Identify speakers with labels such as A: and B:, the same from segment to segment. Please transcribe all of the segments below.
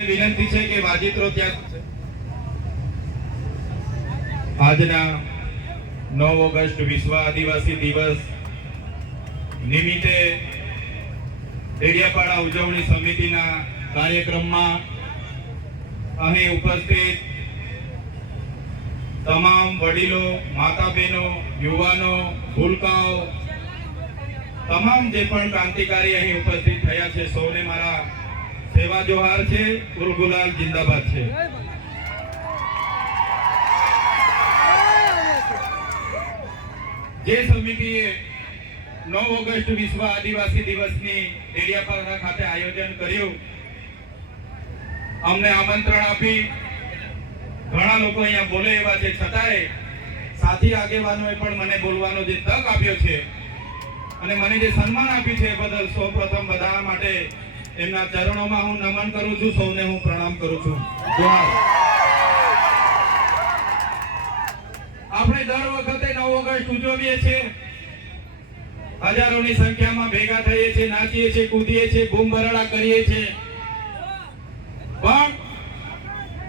A: વિનંતી છે કે વાજિત્રો ત્યાં. આજના નવ ઓગસ્ટ વિશ્વ આદિવાસી દિવસ નિમિત્તે ડેડિયાપાડા ઉજવણી સમિતિના કાર્યક્રમમાં અહીં ઉપસ્થિત તમામ વડીલો માતા બહેનો યુવાનો, ભૂલકાઓ, તમામ જે પણ ક્રાંતિકારી અહીં ઉપસ્થિત થયા છે, સૌને મારા સેવા જોહાર છે ગુલગુલાલ જિંદાબાદ છે. જે સમિતિએ નવ ઓગસ્ટ વિશ્વ આદિવાસી દિવસની ડેડિયાપાડા ખાતે આયોજન કર્યું, અમને આમંત્રણ આપી, ઘણા લોકો અહીંયા બોલે એવા છે, છતાંય સાથી આગેવાનોએ પણ મને બોલવાનો જે તક આપ્યો છે, અને મને જે સન્માન આપ્યું છે બદલ બદલ સૌપ્રથમ બધા માટે એમના ચરણોમાં હું નમન કરું છું, સૌને હું પ્રણામ કરું છું. આપણે દર વખતે નવ ઓગસ્ટ ઉજવીએ છીએ. હજારોની સંખ્યામાં ભેગા થઈએ છીએ, નાચીએ છીએ, કૂદીએ છીએ બૂમ કરીએ છીએ. પણ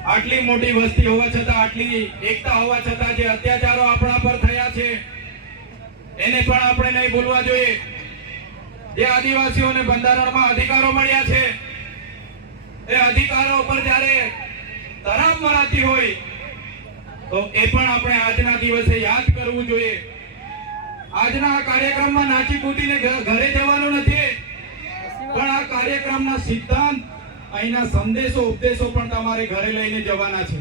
A: આટલી મોટી વસ્તી હોવા છતાં, આટલી એકતા હોવા છતાં જે અત્યાચારો આપણા પર થયા છે, એને પણ આપણે નહીં ભૂલવા જોઈએ. જે આદિવાસીઓને બંધારણમાં અધિકારો મળ્યા છે. એ અધિકારો પર જ્યારે તરાપ મરાતી હોય, તો એ પણ આપણે આજના દિવસે યાદ કરવું જોઈએ. આજના આ કાર્યક્રમમાં નાચી કૂદીને ઘરે જવાનું નથી. પણ આ કાર્યક્રમના સિદ્ધાંત, અહીંના સંદેશો, ઉપદેશો પણ તમારે ઘરે લઈને જવાના છે.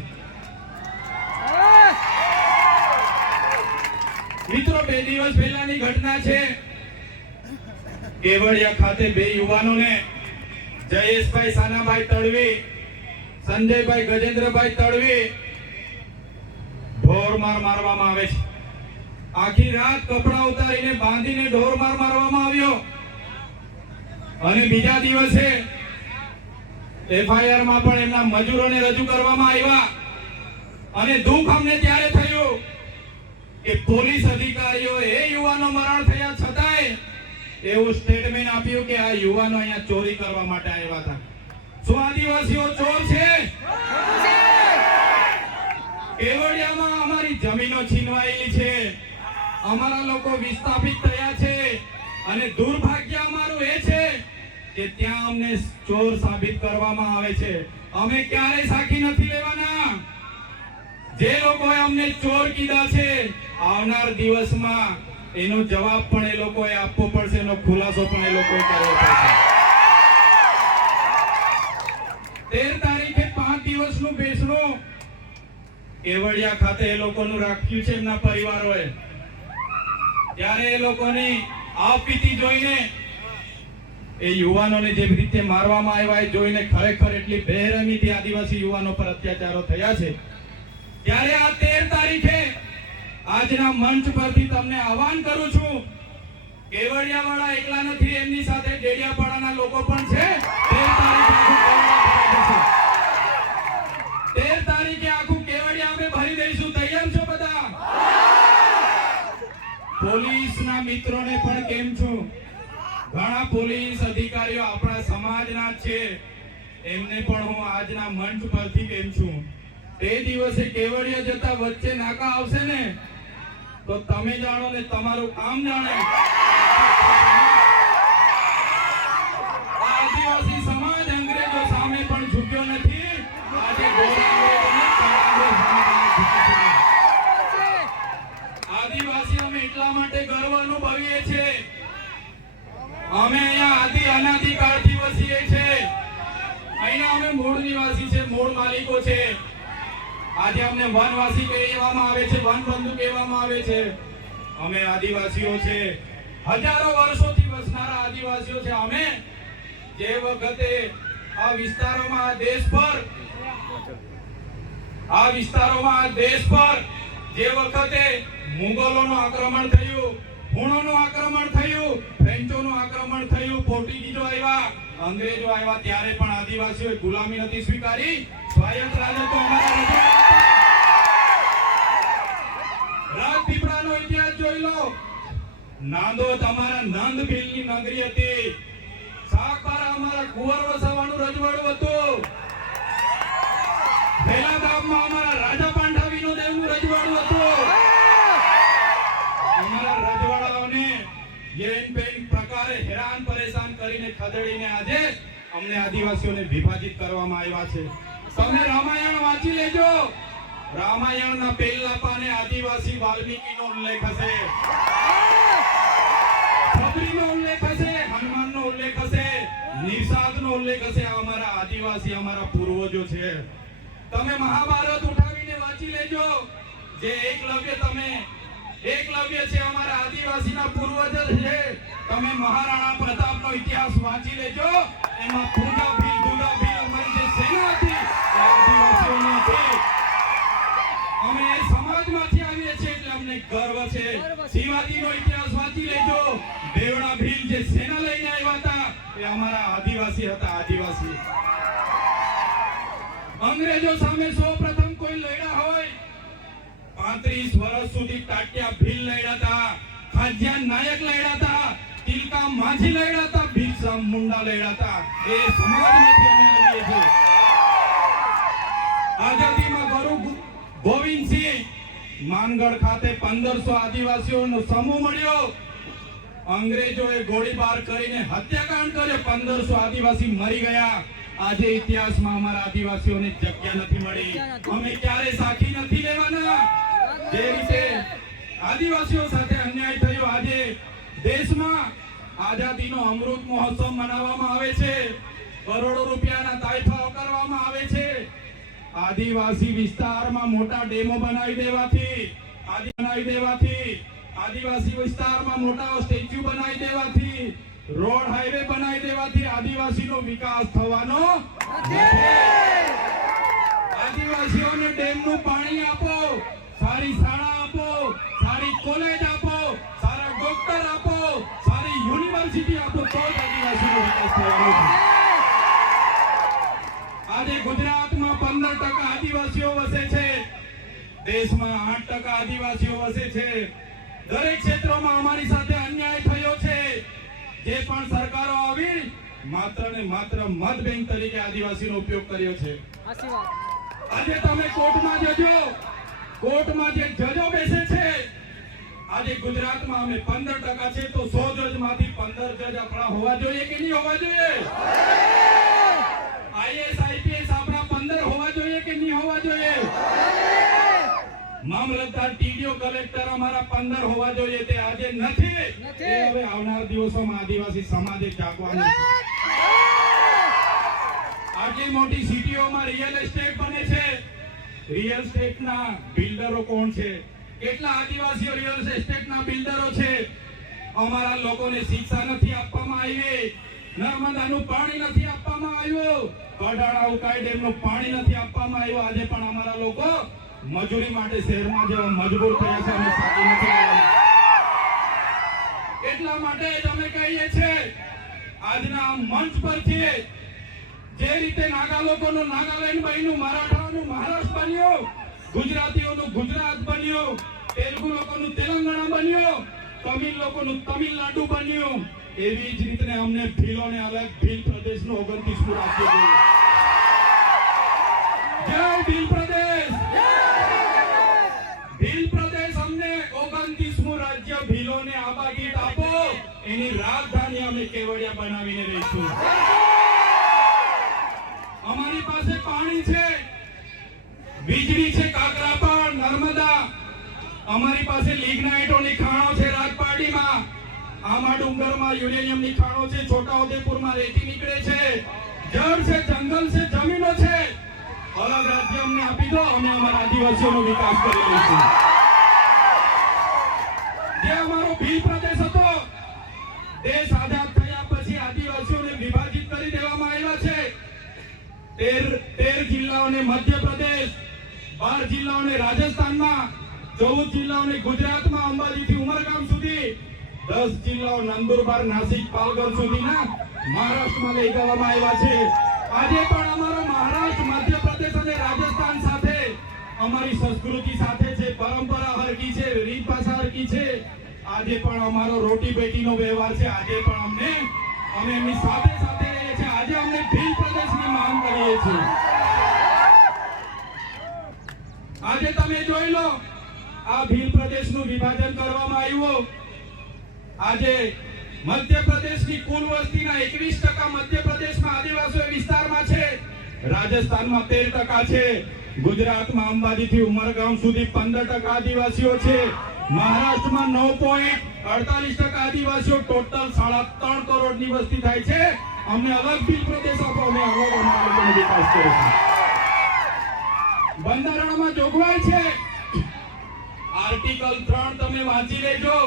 A: મિત્રો, બે દિવસ પહેલાની ઘટના છે. કેવડિયા ખાતે બે યુવાનોને જયેશભાઈ સાનાભાઈ તળવી સંજયભાઈ ગજેન્દ્રભાઈ તળવી ઢોરમાર મારવામાં આવે છે. આખી રાત કપડા ઉતારીને બાંધીને ઢોરમાર મારવામાં આવ્યો. અને બીજા દિવસે એફઆઈઆરમાં પણ એમના મજૂરોને રજૂ કરવામાં આવ્યા. અને દુઃખ અમને ત્યારે થયું કે પોલીસ અધિકારીઓ એ યુવાનો મરણ થયા એવું સ્ટેટમેન્ટ આપ્યું કે આ યુવાનો અહીંયા ચોરી કરવા માટે આવ્યા હતા. શું આદિવાસીઓ ચોર છે? કેવડિયામાં અમારી જમીનો છીનવાયેલી છે. અમારા લોકો વિસ્થાપિત થયા છે. અને દુર્ભાગ્ય અમારું એ છે કે ત્યાં અમને ચોર સાબિત કરવામાં આવે છે. અમે ક્યારેય સાખી નથી લેવાના. જે લોકોએ અમને ચોર કીધા છે, આવનાર દિવસમાં એનો જવાબ પણ એ લોકોએ આપવો પડશે, એનો ખુલાસો પણ એ લોકોએ કરવો પડશે. તેર તારીખે પાંચ દિવસનું બેસણું કેવડિયા ખાતે એ લોકોનું રાખ્યું છે એમના પરિવારોએ. ત્યારે એ લોકોની આપવીતી જોઈને એ યુવાનોને જે રીતે મારવામાં આવ્યા એ જોઈને ખરેખર એટલી બેરમીથી આદિવાસી યુવાનો પર અત્યાચારો થયા છે. ત્યારે આ તેર તારીખે આજના મંચ પરથી તમને આહવાન કરું છું. કેવડિયા વાળા એકલા નથી, એમની સાથે ડેડિયાપાડાના લોકો પણ છે. તેર તારીખે આખું કેવડિયા ભરી દઈશું. તૈયાર છો બધા? પોલીસના મિત્રોને પણ કેમ છો? ઘણા પોલીસ અધિકારીઓ આપણા સમાજના છે. એમને પણ હું આજના મંચ પરથી કેમ છું. તે દિવસે કેવડિયા જતા વચ્ચે નાકા આવશે ને? તો તમે જાણો ને તમારું કામ જાણે. આદિવાસી સમાજ અંગ્રેજો સામે પણ ઝૂક્યો નથી. આજે. આદિવાસી અમે એટલા માટે ગર્વ અનુભવીએ છીએ. અમે અહીંયા આદિ અનાદિ કાળથી વસીએ છીએ. અહીંયા અમે મૂળ નિવાસી છે, મૂળ માલિકો છે. આજે અમને વનવાસી કહેવામાં આવે છે વનબંધુ કહેવામાં આવે છે. અમે આદિવાસીઓ છે. હજારો વર્ષોથી વસનારા આદિવાસીઓ છે. અમે જે વખતે આ વિસ્તારોમાં દેશ પર, આ વિસ્તારોમાં દેશ પર જે વખતે મુગલોનું આક્રમણ થયું હુણોનું આક્રમણ થયું, ફ્રેન્ચોનું આક્રમણ થયું પોર્ટુગીઝો આવ્યા, અંગ્રેજો આવ્યા, ત્યારે પણ આદિવાસીઓએ ગુલામી નથી સ્વીકારી. નાંદો તમારા નંદ ભીલની નગરી હતી. સાકપારા અમારા કુંવર વસાવાનું રજવાડું હતું. પહેલા ગામમાં અમારા રાજા પાંઠાવીનો દેવનું રજવાડું હતું. અમારા રજવાડાઓને જેન પેન પ્રકારે હેરાન પરેશાન કરીને ખદેડીને આજે અમને આદિવાસીઓને વિભાજિત કરવામાં આવ્યા છે. તમે રામાયણ વાંચી લેજો. રામાયણના પહેલા પાને આદિવાસી વાલ્મીકીનો ઉલ્લેખ હશે. ખબરીનો ઉલ્લેખ હશે, હનુમાનનો ઉલ્લેખ હશે, નિષાદનો ઉલ્લેખ હશે. અમારા આદિવાસી, અમારા પૂર્વજો છે. તમે મહાભારત ઉઠાવીને વાંચી લેજો. જે એકલવ્ય તમે એકલવ્ય છે અમારા આદિવાસીના પૂર્વજ છે. તમે મહારાણા પ્રતાપનો ઇતિહાસ વાંચી લેજો. એમાં પૂજા ભીલ અમારી જે સેના સમાજમાંથી આવીએ છીએ એટલે અમને ગર્વ છે. શિવાજીનો ઇતિહાસ વાંચી લેજો. દેવડા ભીલ જે સેના લઈને આવ્યા હતા એ અમારા આદિવાસી હતા આદિવાસી. અંગ્રેજો સામે સૌપ્રથમ કોઈ લડ્યા હોય પાંત્રીસ વર્ષ સુધી ટાટિયા ભીલ લડ્યા હતા ખાજ્યા નાયક લડ્યા હતા તિલકા માઝી લડ્યા હતા બિરસા મુંડા લડ્યા હતા. એ સમાજમાંથી અમે આવીએ છીએ. આઝાદીમાં ગુરુ ગોવિંદસિંહ માનગઢ ખાતે પંદરસો આદિવાસીઓનો સમૂહ મળ્યો. અંગ્રેજોએ ગોળીબાર કરીને હત્યાકાંડ કર્યો. પંદરસો આદિવાસી મરી ગયા. આજે ઇતિહાસમાં અમારા આદિવાસીઓને જગ્યા નથી મળી. અમે ક્યારે સાખી નથી લેવાના. જે રીતે આદિવાસીઓ સાથે અન્યાય થયો આજે દેશમાં આઝાદીનો અમૃત મહોત્સવ મનાવવામાં આવે છે. કરોડો રૂપિયાના તાઇફાઓ કરવામાં આવે છે. આદિવાસી વિસ્તારમાં મોટા ડેમો બનાવી દેવાથી બનાવી દેવાથી, આદિવાસી વિસ્તારમાં મોટા સ્ટેચ્યુ બનાવી દેવાથી, રોડ હાઈવે બનાવી દેવાથી આદિવાસીનો વિકાસ થવાનો આદિવાસીઓને ડેમનું પાણી આપો, સારી શાળા આપો, સારી કોલેજ આપો, સારા ડોક્ટર આપો, સારી યુનિવર્સિટી આપો, તો આદિવાસીનો વિકાસ થવાનો આજે ગુજરાતમાં પંદર ટકા આદિવાસીઓ વસે છે. દેશમાં આઠ ટકા આદિવાસીઓ વસે છે. દરેક ક્ષેત્રોમાં અમારી સાથે અન્યાય થયો છે. જે પણ સરકારો આવી માત્ર ને માત્ર મત બેંક તરીકે આદિવાસીનો ઉપયોગ કર્યો છે. આજે તમે કોર્ટમાં જજો. કોર્ટમાં જે જજો બેસે છે. આજે ગુજરાતમાં અમે પંદર ટકા છે તો સો જજમાંથી પંદર જજ આપણા હોવા જોઈએ કે નહીં હોવા જોઈએ? આઈએસ આઈપીએસ હોવા જોઈએ. મામલતદાર ટીડીઓ કલેક્ટર અમારા પંદર હોવા જોઈએ તે આજે નથી.
B: નથી.
A: એ હવે આવનાર દિવસોમાં આદિવાસી સમાજે જાગવાનું આટલી મોટી સિટીઓમાં રિયલ એસ્ટેટ બને છે. રિયલ એસ્ટેટના બિલ્ડરો કોણ છે? કેટલા આદિવાસીઓ રિયલ એસ્ટેટના બિલ્ડરો છે? અમારા લોકોને શિક્ષા નથી આપવામાં નર્મદાનું પાણી નથી આપવામાં આવ્યું. કડાળા ઉકાઈ ડેમનું પાણી નથી આપવામાં આવ્યું. આજે પણ અમારા લોકો મજૂરી માટે શહેરમાં જવા મજબૂર થયા છે અમે સાચી નથી એટલા માટે જ અમે કહીએ છીએ આજના મંચ પરથી જે રીતે નાગા લોકોનું નાગાલેન્ડ બન્યું મરાઠાઓનું મહારાષ્ટ્ર બન્યું, ગુજરાતીઓનું ગુજરાત બન્યું, તેલુગુ લોકોનું તેલંગાણા બન્યું, તમિલ લોકોનું તમિલનાડુ બન્યું. એવી જ રીતે અમને ભીલોને અલગ ભીલ પ્રદેશનું ઓગણત્રીસમું રાખી જોઈએ જય ભીલ પ્રદેશ! ભીલ પ્રદેશ અમને ઓગણત્રીસમું રાજ્ય ભીલોને આબા ગીત આપો. એની રાજધાની અમે કેવડિયા બનાવીને રહીશું. અમારી પાસે પાણી છે, વીજળી છે કાકરાપાડ નર્મદા. અમારી પાસે લિગ્નાઇટોની ખાણો છે રાજપાટીમાં આમા ડુંગરમાં યુરેનિયમની ખાણો છે, છોટાઉદેપુરમાં રેતી નીકળે છે. જળ છે, જંગલ છે, જમીનો છે. અલગ રાજ્ય અમને આપી દો, અમે અમારા આદિવાસીઓનો વિકાસ કરી લઈશું. જે અમારો ભીલ પ્રદેશ હતો, દેશ આઝાદ થયા પછી આદિવાસીઓને વિભાજિત કરી દેવામાં આવ્યા છે. તેર તેર જિલ્લાઓને મધ્યપ્રદેશ, બાર જિલ્લાઓને રાજસ્થાનમાં, ચૌદ જિલ્લાઓને ગુજરાતમાં અંબાજીથી ઉમરગામ સુધી દસ જિલ્લાઓ નંદુરબાર નાસિક પાલગર સુધીના મહારાષ્ટ્રમાં લઈ જવામાં આવ્યા છે. આજે પણ અમારો મહારાષ્ટ્ર, મધ્યપ્રદેશ અને રાજસ્થાન સાથે અમારી સંસ્કૃતિ સાથે છે, પરંપરા હરકી છે, રીત ભાષા હરકી છે. આજે પણ અમારો રોટી બેટીનો વ્યવહાર છે. આજે પણ અમને, અમે એમની સાથે સાથે રહીએ છીએ. આજે અમને ભીલ પ્રદેશની માંગ કરીએ છીએ. આજે તમે જોઈ લો, આ ભીલ પ્રદેશનું વિભાજન કરવામાં આવ્યું. આજે મધ્યપ્રદેશની કુલ વસ્તીના એકવીસ ટકા મધ્યપ્રદેશમાં આદિવાસી વિસ્તારમાં છે. રાજસ્થાનમાં તેર ટકા છે. ગુજરાતમાં અંબાજીથી ઉમરગામ સુધી પંદર ટકા આદિવાસીઓ છે. મહારાષ્ટ્રમાં નવ પોઈન્ટ અડતાલીસ ટકા આદિવાસીઓ ટોટલ સાડા ત્રણ કરોડની વસ્તી થાય છે. અમને અલગ બિલ પ્રદેશ આપો. અમે અલગ અમારા વિકાસ કરીશું. બંધારણમાં જોગવાઈ છે. આર્ટિકલ ત્રણ તમે વાંચી લેજો.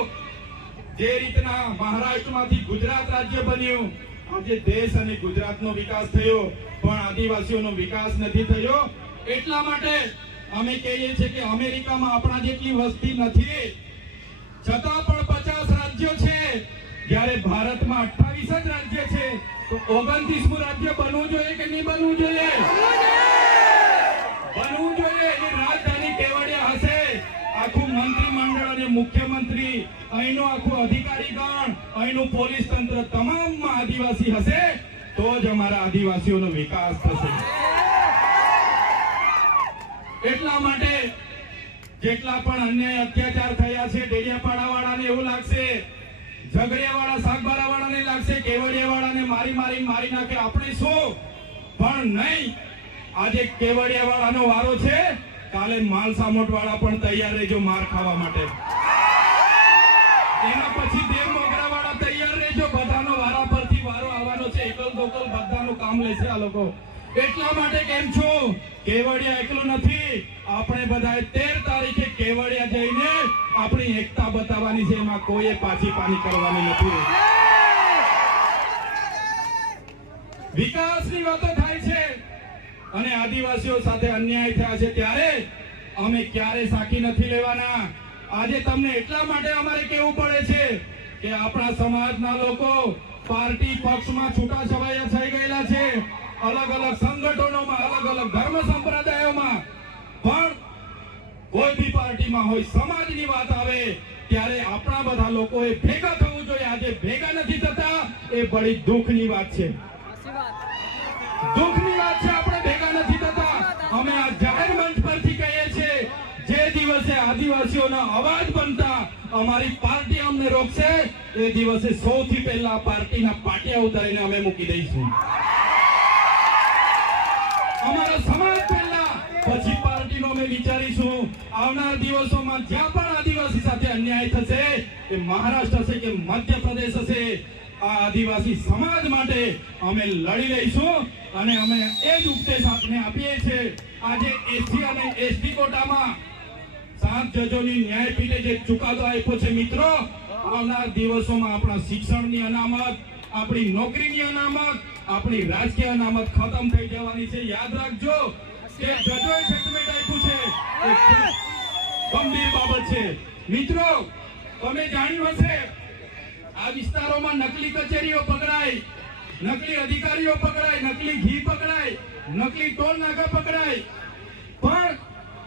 A: જે રીતના મહારાષ્ટ્રમાંથી ગુજરાત રાજ્ય બન્યું, આજે દેશ અને ગુજરાતનો વિકાસ થયો, પણ આદિવાસીઓનો વિકાસ નથી થયો. એટલા માટે અમે કહીએ છીએ કે અમેરિકામાં આપણા જેટલી વસ્તી નથી, છતાં પણ પચાસ રાજ્યો છે. જ્યારે ભારતમાં અઠ્ઠાવીસ જ રાજ્ય છે, તો ઓગણત્રીસમું રાજ્ય બનવું જોઈએ કે નહીં બનવું જોઈએ? બનવું જોઈએ. એની રાજધાની અને મુખ્યમંત્રી, અહીંનો આખો અધિકારી ગણ પોલીસ તંત્ર તમામમાં આદિવાસી હશે, તો જ અમારા આદિવાસીઓનો વિકાસ થશે. એટલા માટે જેટલા પણ અન્યાય અત્યાચાર થયા છે ડેડિયાપાડા વાળાને એવું લાગશે ઝઘડિયા વાળા સાગબારા વાળાને લાગશે કેવડિયા વાળાને મારી મારી મારી નાખે આપણે શું? પણ નહીં. આજે કેવડિયા વાળાનો વારો છે કાલે માલ સામોટ વાળા પણ તૈયાર રહેજો માર ખાવા માટે. એના પછી દેવ મોગરા વાળા તૈયાર રહેજો. બધાનો વારા પરથી વારો આવવાનો છે. એકલ ગોકલ બધાનું કામ લેશે આ લોકો. એટલા માટે કેમ છો? કેવડિયા એકલું નથી. આપણે બધાએ તેર તારીખે કેવડિયા જઈને આપણી એકતા બતાવવાની છે. એમાં કોઈએ પાછી પાની કરવાની નથી. વિકાસની વાતો થાય અને આદિવાસીઓ સાથે અન્યાય થયા છે ત્યારે અમે ક્યારે સાકી નથી લેવાના. આજે તમને એટલા માટે અમારે કેવું પડે છે કે આપણા સમાજના લોકો પાર્ટી પક્ષમાં છૂટા છવાયા થઈ ગયેલા છે. અલગ અલગ સંગઠનોમાં અલગ અલગ ધર્મ સંપ્રદાયોમાં. પણ કોઈ બી પાર્ટીમાં હોય સમાજની વાત આવે ત્યારે આપણા બધા લોકોએ ભેગા થવું જોઈએ. આજે ભેગા નથી થતા એ બડી દુઃખની વાત છે. દુઃખની વાત છે અમે આ જાહેર મંચ પરથી કહીએ છીએ, જે દિવસે આદિવાસીઓના અવાજ બનતા અમારી પાર્ટી અમને રોકશે, એ દિવસે સૌથી પહેલા પાર્ટીના પાટિયા ઉતારીને અમે મૂકી દઈશું. અમારા સમાજ પહેલા, પછી પાર્ટીનો અમે વિચારીશું. આવનાર દિવસોમાં જ્યાં પણ આદિવાસી સાથે અન્યાય થશે, એ મહારાષ્ટ્ર હશે કે મધ્યપ્રદેશ હશે આ આદિવાસી સમાજ માટે અમે લડી લઈશું અને અમે એ જ ઉપદેશ આપને આપીએ છીએ. આજે એસસી અને એસટી કોટામાં સાત જજોની ન્યાયપીઠે જે ચુકાદો આપ્યો છે મિત્રો, આવનાર દિવસોમાં આપણા શિક્ષણની અનામત, આપણી નોકરીની અનામત, આપણી રાજકીય અનામત ખતમ થઈ જવાની છે. યાદ રાખજો કે જજોએ જજમેન્ટ આપ્યું છે. ગંભીર બાબત છે. મિત્રો, તમે જાણ્યું હશે આ વિસ્તારોમાં નકલી કચેરીઓ પકડાય, નકલી અધિકારીઓ પકડાય, નકલી ઘી પકડાય, નકલી ટોલ નાકા પકડાય. પણ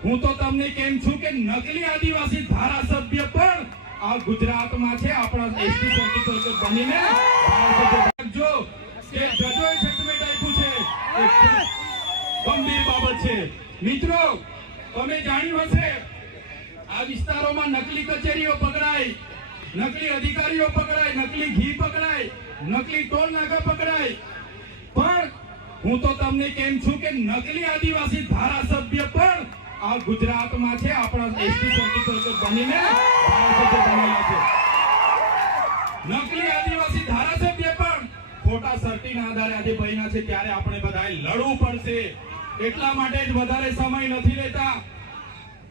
A: હું તો તમને કેમ છું કે નકલી આદિવાસી ધારાસભ્ય પણ આ ગુજરાતમાં છે, આપણા એસટી સર્ટિફિકેટ બનીને. જો કે જજોએ જજમેન્ટ આપ્યું છે ગંભીર બાબત છે. મિત્રો, તમે જાણ્યું હશે, આ વિસ્તારોમાં નકલી કચેરીઓ પકડાય નકલી અધિકારીઓ પકડાય, નકલી ઘી પકડાય, નકલી ટોલ નાકા પકડાય. પણ હું તો તમને કેમ છું કે નકલી આદિવાસી ધારાસભ્ય પણ આ ગુજરાતમાં છે, આપણા એસટી સર્ટિફિકેટ બનીને ધારાસભ્ય બનેલા છે. નકલી આદિવાસી ધારાસભ્ય પણ ખોટા સર્ટીના આધારે આજે બન્યા છે, ત્યારે આપણે બધાએ લડવું પડશે. એટલા માટે જ વધારે સમય નથી લેતા.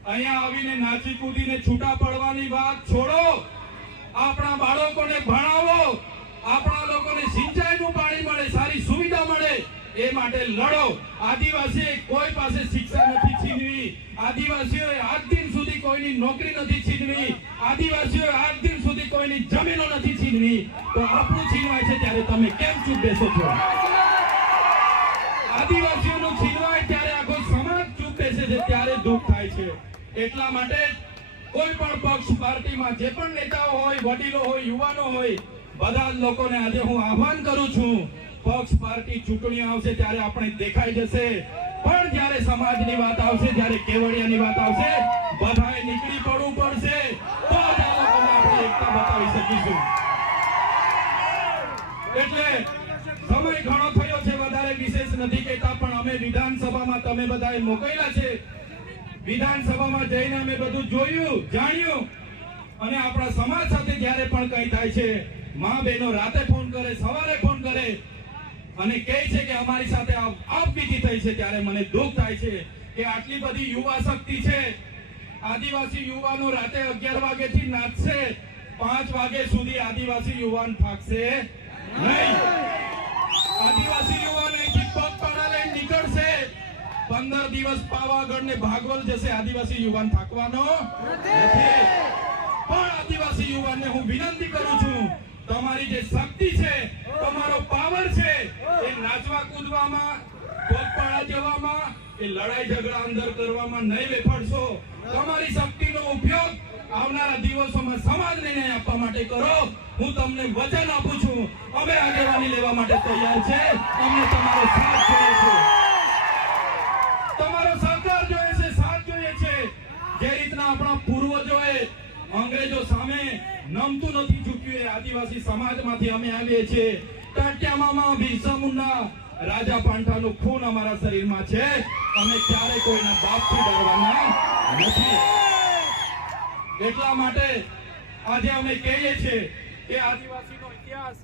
A: અહીંયા આવીને નાચી કૂદીને છૂટા પડવાની વાત છોડો. આપણા બાળકોને ભણાવો, આપણા લોકોને સિંચાઈનું પાણી મળે, સારી સુવિધા મળે, એ માટે લડો. આદિવાસીએ કોઈ પાસે શિક્ષા નથી છીનવી. આદિવાસીઓએ આજ દિન સુધી કોઈની નોકરી નથી છીનવી. આદિવાસીઓએ આજ દિન સુધી કોઈની જમીનો નથી છીનવી. તો આપણું છીનવાય છે ત્યારે તમે કેમ ચૂપ બેસો છો? આદિવાસીઓનું છીનવાય ત્યારે આખો સમાજ ચૂપ બેસે છે, ત્યારે દુઃખ થાય છે. એટલા માટે કોઈ પણ પક્ષ પાર્ટીમાં જે પણ નેતાઓ હોય, વડીલો હોય, યુવાનો હોય, બધા લોકોને આજે હું આહવાન કરું છું, પક્ષ પાર્ટી ચૂંટણી આવશે ત્યારે આપણે દેખાઈ જશે. પણ જ્યારે સમાજની વાત આવશે, જ્યારે કેવડિયાની વાત આવશે, બધાએ નીકળી પડવું પડશે. તો જ આ લોકોને આપણે એકતા બતાવી શકીશું. એટલે સમય ઘણો થયો છે, વધારે વિશેષ નથી કહેતા, પણ અમે વિધાનસભામાં તમે બધાએ મોકલ્યા છે. વિધાનસભામાં જઈને અમે બધું જોયું, જાણ્યું. અને આપણા સમાજ સાથે જ્યારે પણ કંઈ થાય છે, મા બહેનો રાતે ફોન કરે, સવારે ફોન કરે અને કહે છે કે અમારી સાથે આપવીતી થઈ છે, ત્યારે મને દુઃખ થાય છે કે આટલી બધી યુવા શક્તિ છે. આદિવાસી યુવાનો રાતે અગિયાર વાગે થી નાચશે, પાંચ વાગે સુધી આદિવાસી યુવાન થાકશે નહીં. આદિવાસી પંદર દિવસ પાવાગઢ ને ભાગવલ જશે. આદિવાસી યુવાન થાકવાનો પણ આદિવાસી યુવાનને હું વિનંતી કરું છું તમારી જે શક્તિ છે તમારો પાવર છે એ નાચવા કૂદવામાં પગપાળા જવામાં એ લડાઈ ઝઘડા અંદર કરવામાં નહીં વેફાડશો તમારી શક્તિનો ઉપયોગ આવનારા દિવસોમાં સમાજને ન્યાય આપવા માટે કરો. હું તમને વચન આપું છું. અમે આગેવાની લેવા માટે તૈયાર છે. અમને તમારો સાથ જોઈએ છે. તમારો સહકાર જોઈએ છે, સાથ જોઈએ છે. જે રીતના આપણા પૂર્વજોએ અંગ્રેજો સામે નમતું નથી ઝૂક્યું એ આદિવાસી સમાજમાંથી અમે આવીએ છીએ. ટાટિયા મામા બિરસા મુંડા, રાજા પાંઠાનું ખૂન અમારા શરીરમાં છે. અમે ક્યારે કોઈના બાપથી ડરવાના નથી. એટલા માટે આજે અમે કહીએ છીએ કે આદિવાસીનો ઇતિહાસ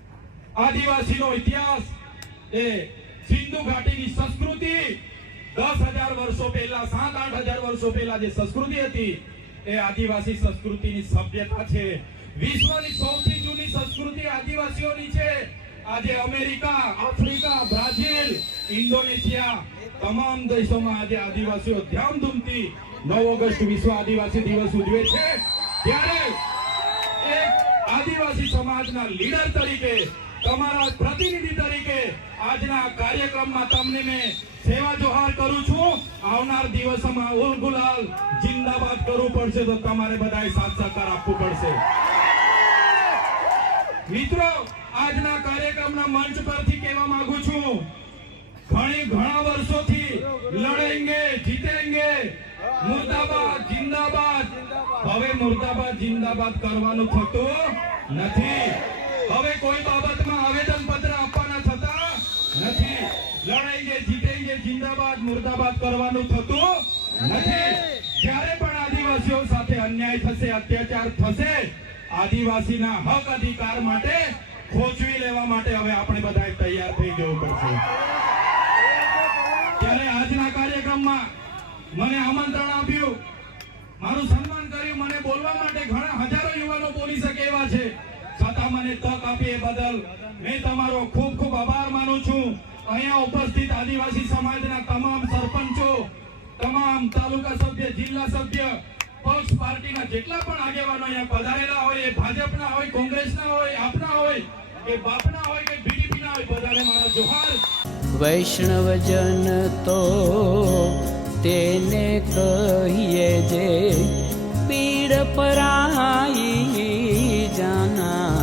A: આદિવાસીનો ઇતિહાસ એ સિંધુ ઘાટીની સંસ્કૃતિ દસ હજાર વર્ષો પહેલા, સાત, આઠ હજાર વર્ષો પહેલા જે સંસ્કૃતિ હતી, એ આદિવાસી સંસ્કૃતિની સભ્યતા છે. વિશ્વની સૌથી જૂની સંસ્કૃતિ આદિવાસીઓની છે. આજે અમેરિકા, આફ્રિકા, બ્રાઝિલ, ઇન્ડોનેશિયા, તમામ દેશોમાં આજે આદિવાસીઓ ધામધૂમથી નવ ઓગસ્ટ વિશ્વ આદિવાસી દિવસ ઉજવે છે. ત્યારે એક આદિવાસી સમાજના લીડર તરીકે તમારા પ્રતિનિધિ તરીકે આજના કાર્યક્રમમાં તમને મેં સેવા જોહાર કરું છું. આવનાર દિવસોમાં ઉલ ગુલાલ જિંદાબાદ કરવું પડશે તો તમારે બધાએ સાથ સહકાર આપવું પડશે. મિત્રો, આજના કાર્યક્રમના મંચ પરથી કહેવા માંગુ છું, ઘણી ઘણા વર્ષોથી લડેંગે, જીતેંગે, મુર્દાબાદ, જિંદાબાદ. હવે મુર્દાબાદ, જિંદાબાદ કરવાનું થતું નથી. હવે કોઈ બાબતમાં આવેદન પત્ર આપવાના થતા નથી. લડાઈને જીતેંગે જિંદાબાદ, મુર્દાબાદ કરવાનું થતું નથી. જ્યારે પણ આદિવાસીઓ સાથે અન્યાય થશે, અત્યાચાર થશે, આદિવાસીના હક અધિકાર માટે ખોજવી લેવા માટે હવે આપણે બધાએ તૈયાર થઈ જવું પડશે. ત્યારે આજના કાર્યક્રમમાં મને આમંત્રણ આપ્યું. મારું સન્માન કર્યું. મને બોલવા માટે ઘણા હજારો યુવાનો બોલી શકે એવા છે. મને તક આપી એ બદલ મેં તમારો ખૂબ ખૂબ આભાર માનું છું. અહીંયા ઉપસ્થિત આદિવાસી સમાજના તમામ સરપંચો, તમામ તાલુકા સભ્ય, જિલ્લા સભ્ય, પક્ષ પાર્ટીના જેટલા પણ આગેવાનો અહીંયા પધારેલા હોય, એ ભાજપના હોય, કોંગ્રેસના હોય, આપના હોય, કે બાપના હોય, કે બીડીપીના હોય, બધાને મારા જોહાર.
B: વૈષ્ણવજન તો તેને કહીએ જે પીડ પરાઈ જાના.